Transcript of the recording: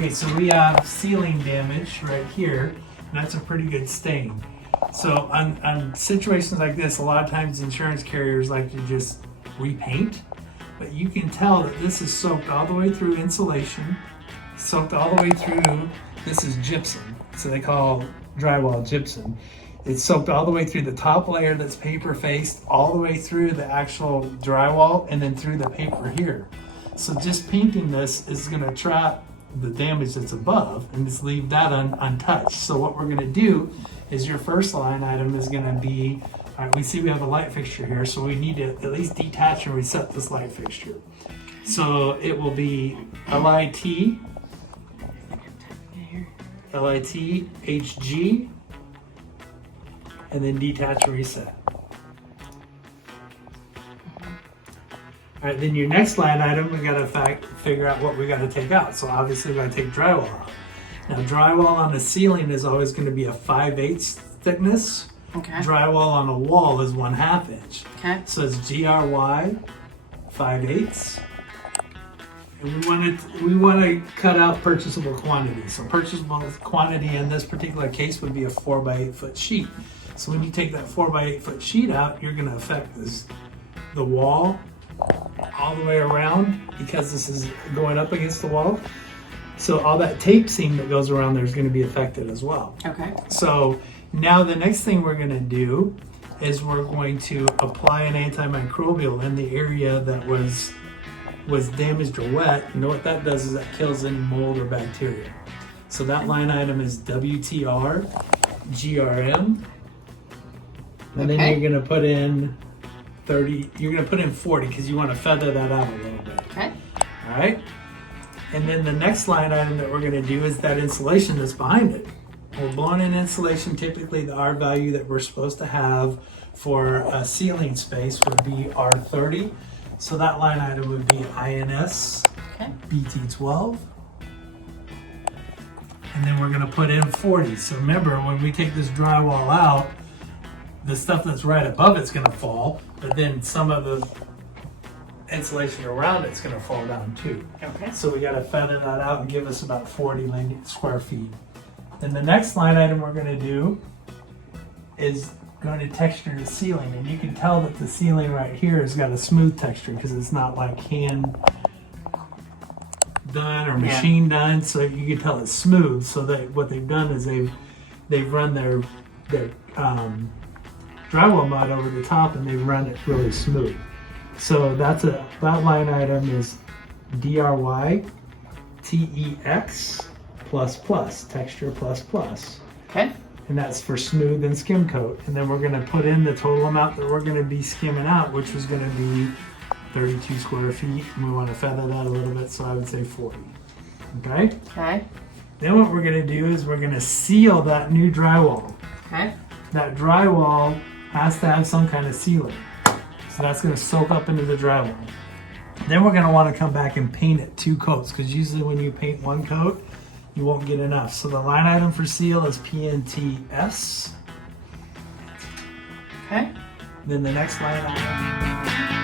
Okay, so we have ceiling damage right here, and that's a pretty good stain. So on situations like this, a lot of times insurance carriers like to just repaint, but you can tell that this is soaked all the way through insulation, soaked all the way through, this is gypsum, so they call drywall gypsum. It's soaked all the way through the top layer that's paper faced, all the way through the actual drywall, and then through the paper here. So just painting this is gonna trap the damage that's above and just leave that untouched. So what we're gonna do is your first line item is gonna be, all right, we see we have a light fixture here, so we need to at least detach and reset this light fixture. So it will be LIT, HG, and then detach and reset. All right, then your next line item, we gotta figure out what we gotta take out. So obviously we gotta take drywall out. Now drywall on the ceiling is always gonna be a 5/8 thickness. Okay. Drywall on a wall is 1/2 inch. Okay. So it's GRY 5/8. And we want to cut out purchasable quantity. So purchasable quantity in this particular case would be a 4x8 foot sheet. So when you take that 4x8 foot sheet out, you're gonna affect the wall all the way around because this is going up against the wall. So all that tape seam that goes around there is going to be affected as well. Okay. So now the next thing we're going to do is we're going to apply an antimicrobial in the area that was damaged or wet. You know what that does is that kills any mold or bacteria. So that line item is WTR GRM. And then you're going to put in 30, you're going to put in 40 because you want to feather that out a little bit. Okay. All right. And then the next line item that we're going to do is that insulation that's behind it. We're blowing in insulation. Typically the R value that we're supposed to have for a ceiling space would be R30. So that line item would be INS BT12. And then we're going to put in 40. So remember, when we take this drywall out, the stuff that's right above it's going to fall, but then some of the insulation around it's going to fall down too. Okay. So we got to feather that out and give us about 40 square feet. Then the next line item we're going to do is going to texture the ceiling, and you can tell that the ceiling right here has got a smooth texture because it's not like hand done or machine done, so you can tell it's smooth. So that what they've done is they've run their drywall mud over the top and they've run it really smooth. So that line item is DRY TEX texture plus. Okay. And that's for smooth and skim coat. And then we're going to put in the total amount that we're going to be skimming out, which is going to be 32 square feet. And we want to feather that a little bit, so I would say 40. Okay? Okay. Then what we're going to do is we're going to seal that new drywall. Okay. That drywall has to have some kind of sealant. So that's going to soak up into the drywall. Then we're going to want to come back and paint it 2 coats, because usually when you paint 1 coat, you won't get enough. So the line item for seal is PNTS. Okay. Then the next line item